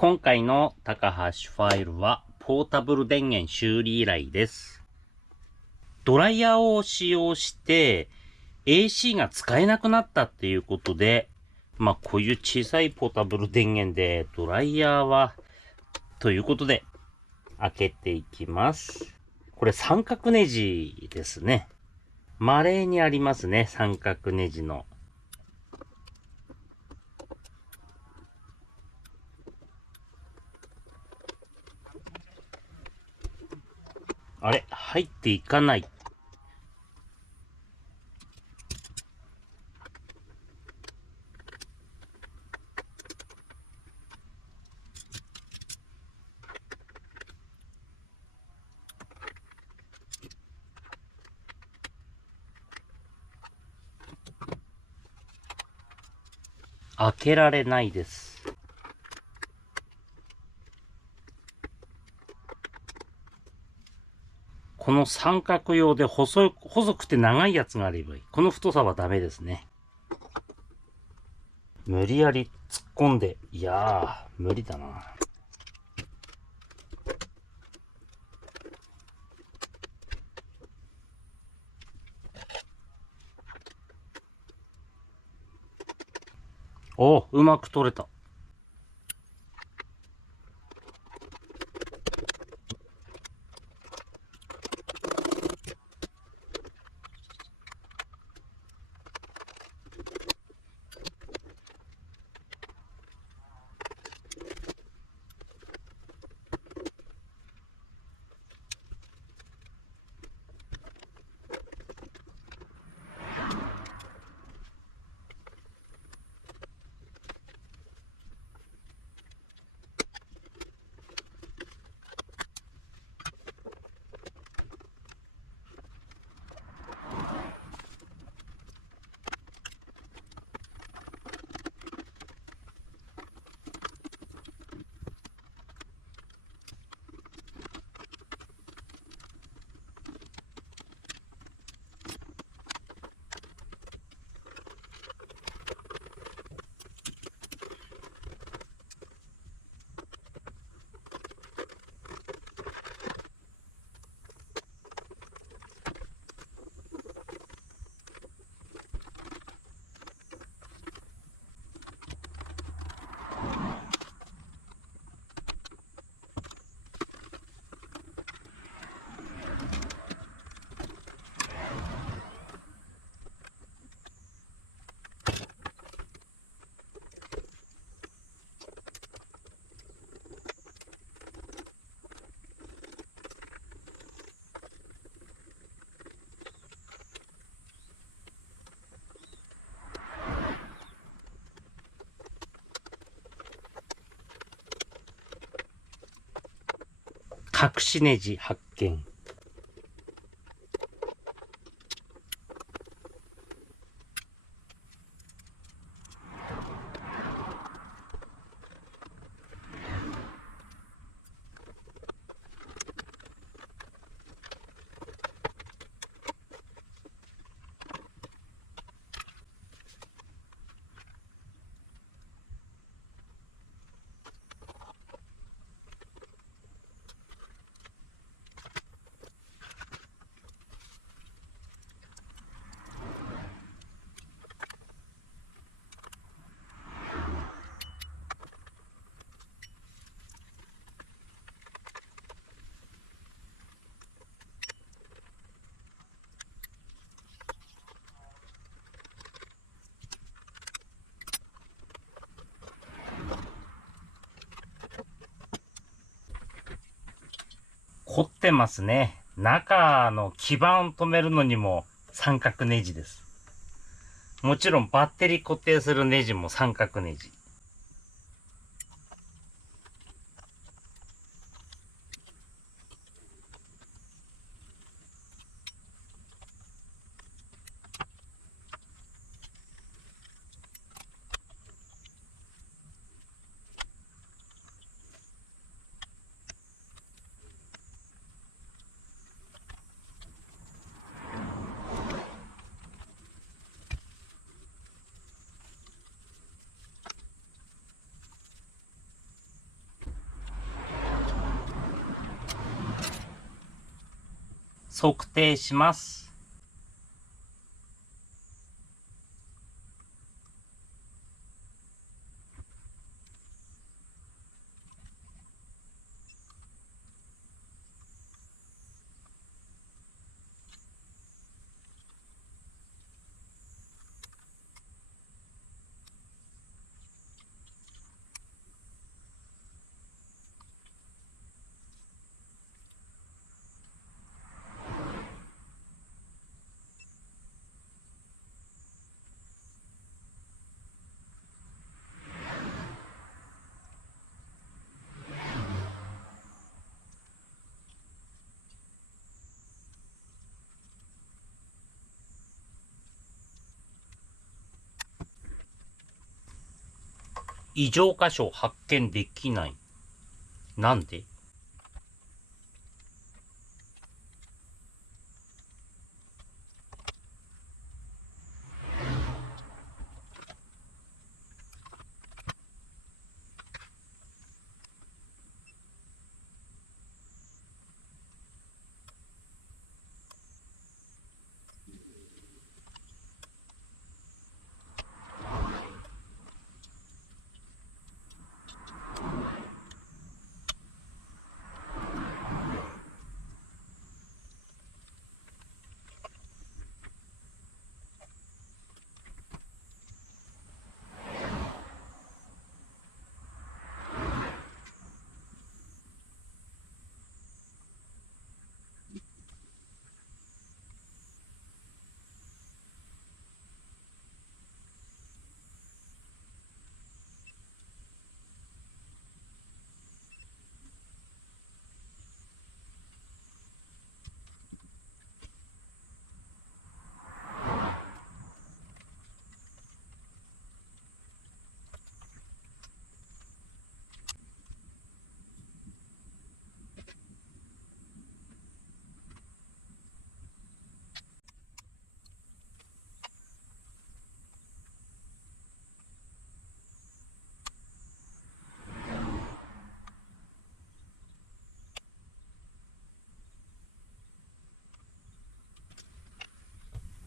今回の高橋ファイルはポータブル電源修理依頼です。ドライヤーを使用して AC が使えなくなったっていうことで、こういう小さいポータブル電源でドライヤーはということで開けていきます。これ三角ネジですね。稀にありますね、三角ネジの。あれ、入っていかない。開けられないです。この三角用で細くて長いやつがあればいい。この太さはダメですね。無理やり突っ込んで、いやー、無理だな。お、うまく取れた。隠しネジ発見。凝ってますね。中の基板を止めるのにも三角ネジです。もちろんバッテリー固定するネジも三角ネジ。測定します。異常箇所発見できない。なんで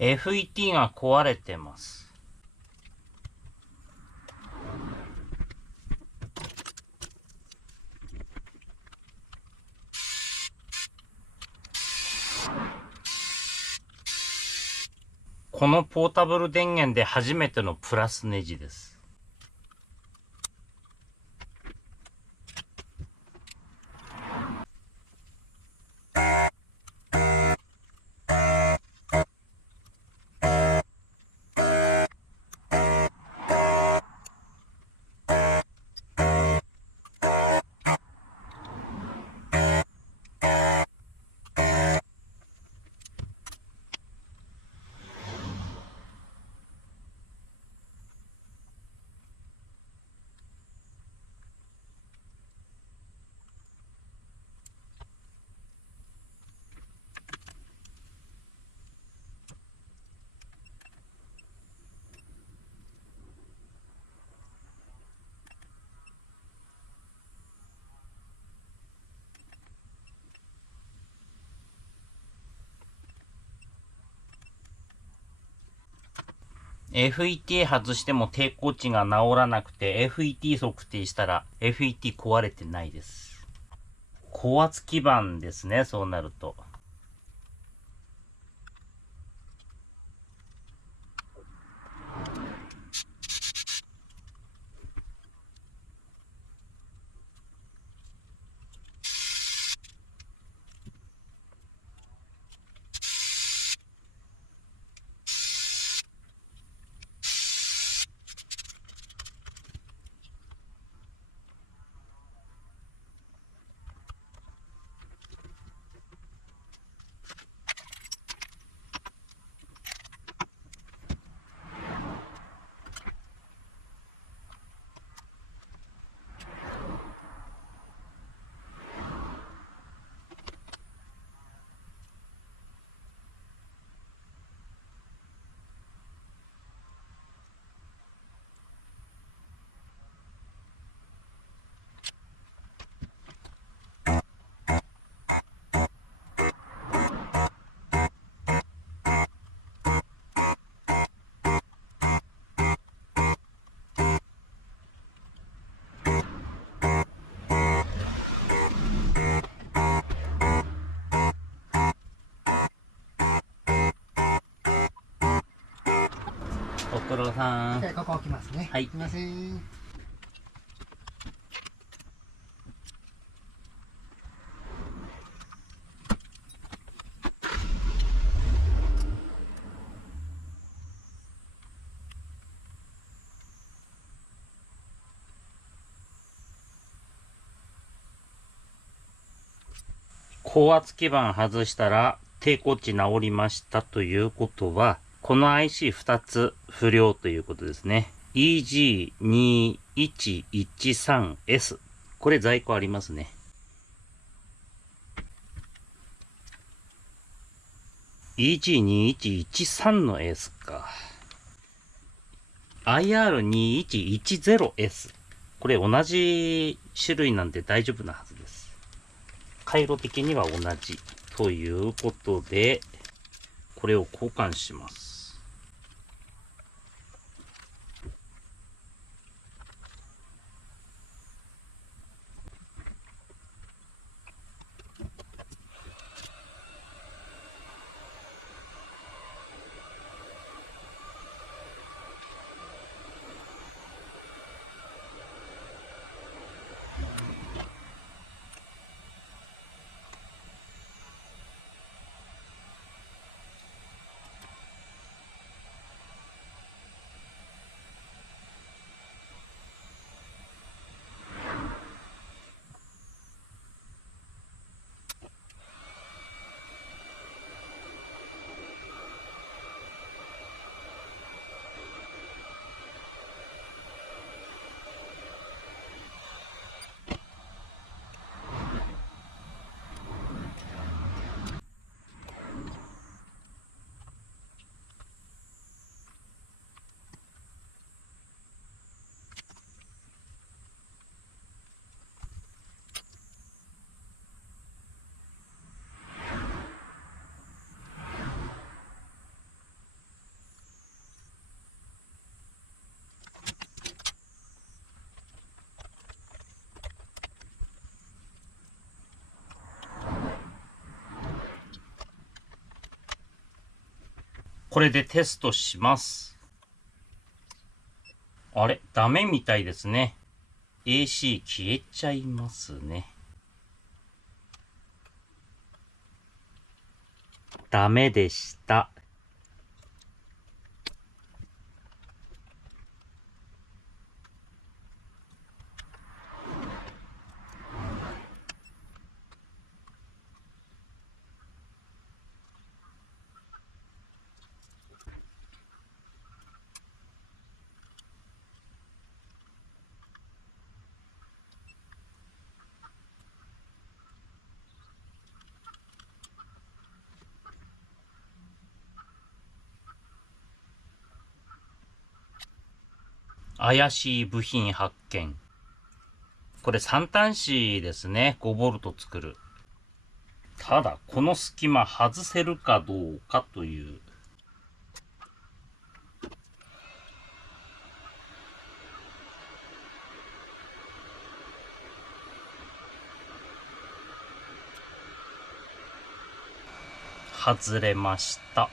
？FET が壊れてます。このポータブル電源で初めてのプラスネジです。FET 外しても抵抗値が治らなくて FET 測定したら FET 壊れてないです。高圧基板ですね、そうなると。ご苦労さん。ここ置きますね。はい。すいません。高圧基板外したら抵抗値直りましたということは、この IC2 つ不良ということですね。EG2113S。これ在庫ありますね。EG2113 の S か。IR2110S。これ同じ種類なんで大丈夫なはずです。回路的には同じ。ということで、これを交換します。これでテストします。あれダメみたいですね。AC 消えちゃいますね。ダメでした。怪しい部品発見。これ3端子ですね。5V 作る。ただ、この隙間外せるかどうかという。外れました。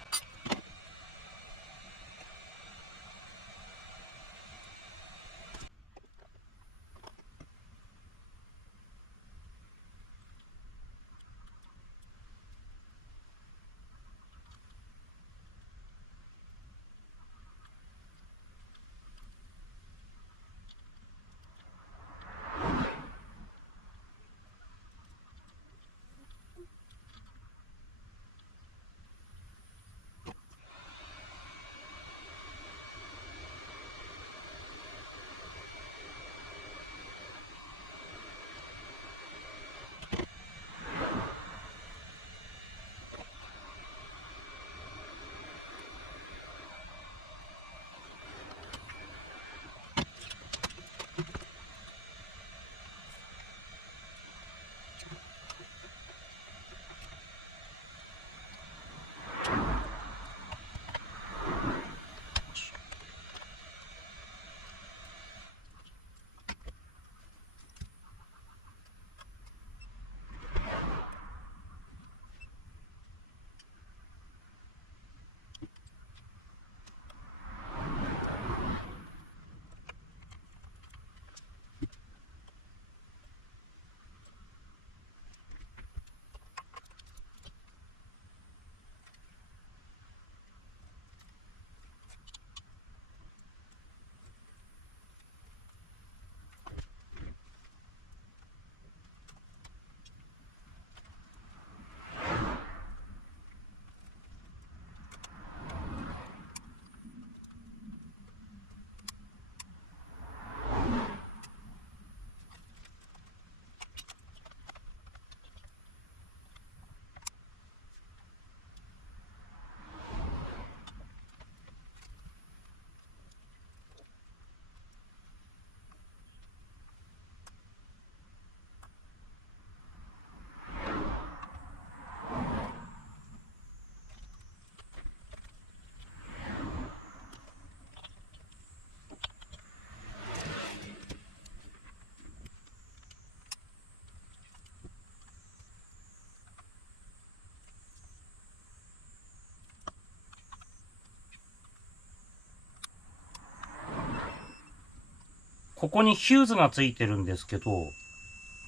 ここにヒューズがついてるんですけど、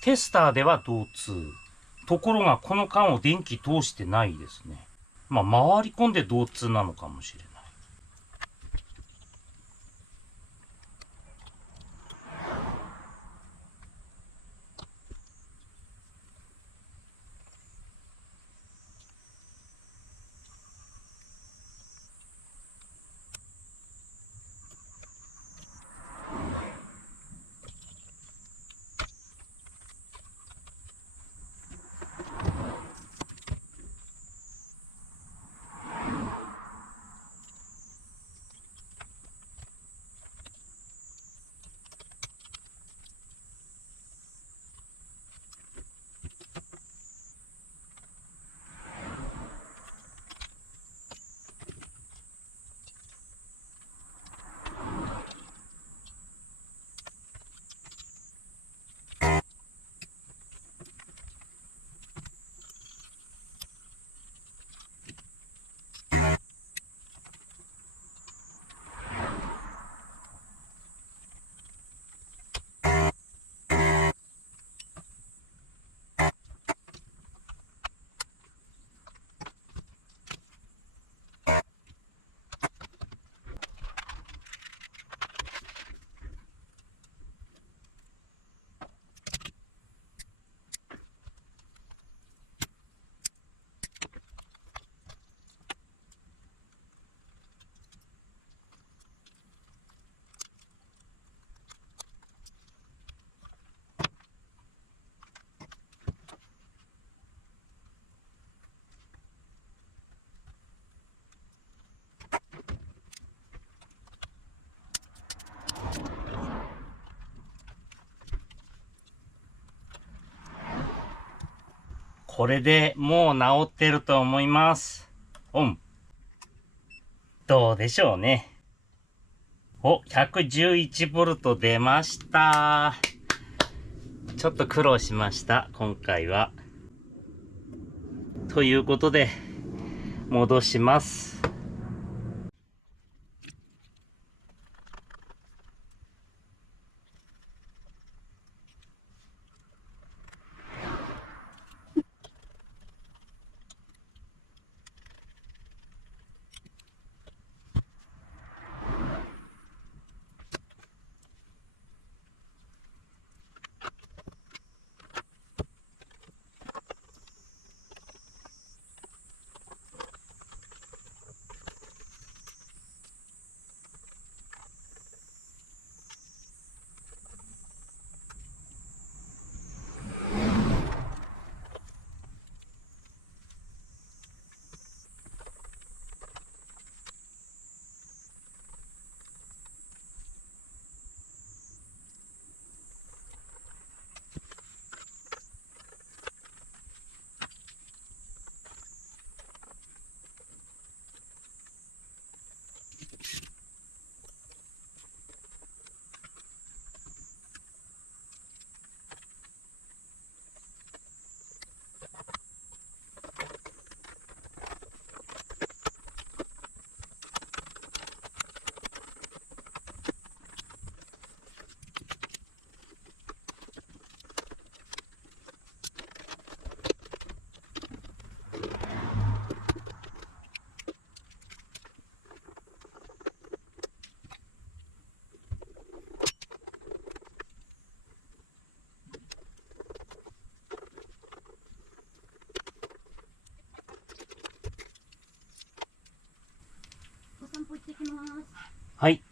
テスターでは導通。ところがこの管を電気通してないですね。まあ、回り込んで導通なのかもしれない。これでもう治ってると思います。オン。どうでしょうね。お、111V 出ました。ちょっと苦労しました、今回は。ということで、戻します。はい。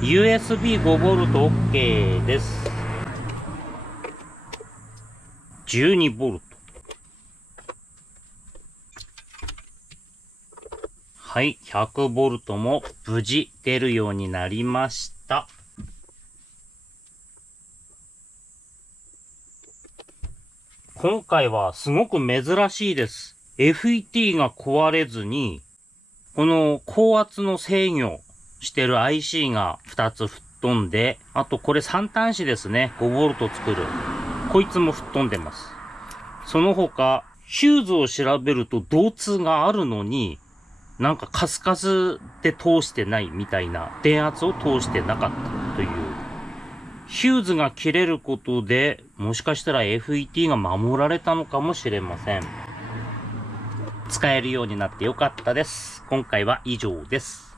USB5V OK です。12V。はい、100V も無事出るようになりました。今回はすごく珍しいです。FET が壊れずに、この高圧の制御してる IC が2つ吹っ飛んで、あとこれ3端子ですね。5V 作る。こいつも吹っ飛んでます。その他、ヒューズを調べると導通があるのに、なんかカスカスで通してないみたいな、電圧を通してなかったという。ヒューズが切れることで、もしかしたら FET が守られたのかもしれません。使えるようになってよかったです。今回は以上です。